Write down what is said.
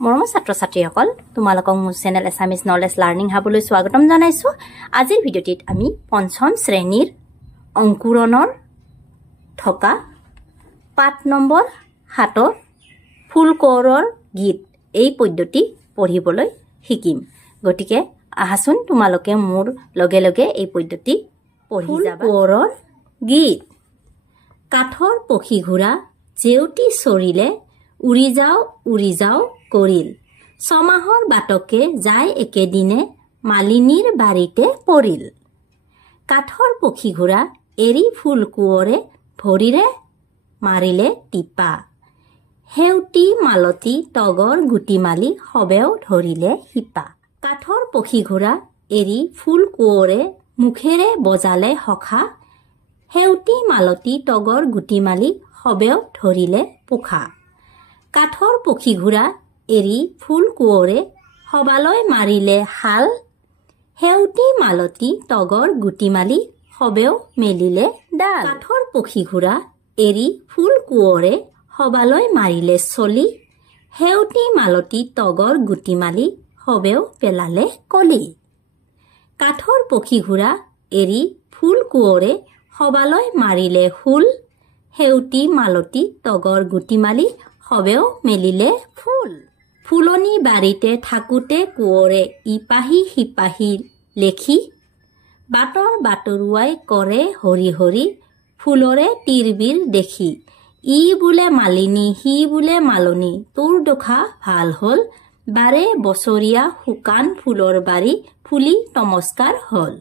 মৰমৰ ছাত্ৰ-ছাত্ৰীসকল তোমালোকক মোৰ চেনেল এছামিজ নলেজ লাৰ্নিং হাবলৈ স্বাগতম জনাইছো। আজিৰ ভিডিঅ'টিত আমি পঞ্চম শ্ৰেণীৰ অংকুৰণৰ থকা পাঠ নম্বৰ 7 ফুল কোঁৱৰৰ গীত এই পদ্ধতি পঢ়িবলৈ শিকিম। গতিকে আহাচোন তোমালোকে মোৰ লগে লগে এই পদ্ধতি পঢ়ি যাবা। কোঁৱৰৰ গীত। কাঠৰ পক্ষী ঘোঁৰা জেউতি চৰিলে উৰি যাও কৰিল। ছমাহৰ বাটকে যায় একেদিনে মালিনীৰ বাৰীতে পৰিল। কাঠৰ পক্ষী ঘোঁৰা এৰি ফুল কোঁৱৰে ভৰিৰে মাৰিলে টিপা। সেউতি মালতী তগৰ গুটি মালি সবেও ধৰিলে শিপা। কাঠৰ পক্ষী ঘোঁৰা এৰি ফুল কোঁৱৰে মুখেৰে বজালে সখা। সেউতি মালতী তগৰ গুটি মালি সবেও ধৰিলে পোখা। কাঠৰ পক্ষী ঘোঁৰা এৰি ফুল কোঁৱৰে সবালৈ মাৰিলে হাল। সেউতি মালতী তগৰ গুটি মালি সবেও মেলিলে ডাল। কাঠৰ পক্ষী ঘোঁৰা এৰি ফুল কোঁৱৰে সবালৈ মাৰিলে চলি। সেউতি মালতী তগৰ গুটি মালি সবেও পেলালে কলি। কাঠৰ পক্ষী ঘোঁৰা এৰি ফুল কোঁৱৰে সবালৈ মাৰিলে হুল। সেউতি মালতী তগৰ গুটি মালি সবেও মেলিলে ফুল। ফুলনি বাৰীতে থাকোঁতে কোঁৱৰে ইপাহি সিপাহি লেখি। বাটৰ বাটৰুৱাই কৰে হৰি হৰি ফুলৰে তিৰবিৰ দেখি। ই বোলে মালিনী সি বোলে মালনী তোৰ দোষা ভাল হ'ল। বাৰে বছৰীয়া শুকান ফুলৰ বাৰী ফুলি নমস্কাৰ হ'ল।